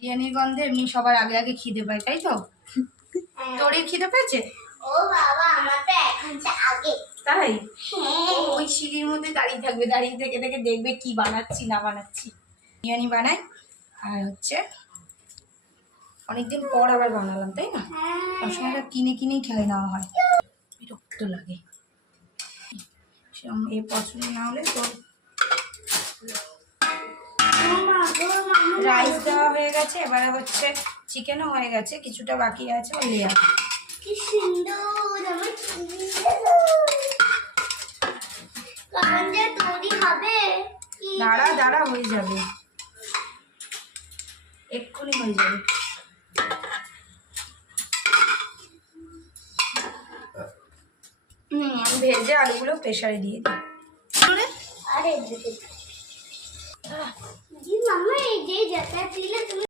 বিরিয়ানির গন্ধে এমনি সবার আগে আগে খিদে পায়, তাই তো? তোর খিদে পেয়েছে? ও বাবা, আমার তো 1 ঘন্টা আগে। তাই? ওই সিঁড়ির মধ্যে দাঁড়িয়ে থাকবে, দাঁড়িয়ে থেকে থেকে দেখবে কি বানাচ্ছি না বানাচ্ছি। বিরিয়ানি বানাই আর হচ্ছে অনেকদিন পর আবার বানালাম, তাই না? সবসময় কিনে কিনেই খেয়ে নেওয়া হয়, বিরক্ত লাগে। সেরকম এই পছন্দ না হলে তো। রাইস দেওয়া হয়ে গেছে, এবারে হচ্ছে চিকেনও হয়ে গেছে, কিছুটা বাকি আছে ওই লেয়ার। কি সুন্দর আমার কাঞ্জা তৈরি হবে। দাঁড়া দাঁড়া, হয়ে যাবে, এক্ষুনি হয়ে যাবে। আমি ভেজে আলুগুলো প্রেসারে দিয়ে দিই। আরে মাম্মা, এই যে যাতা দিলে তুমি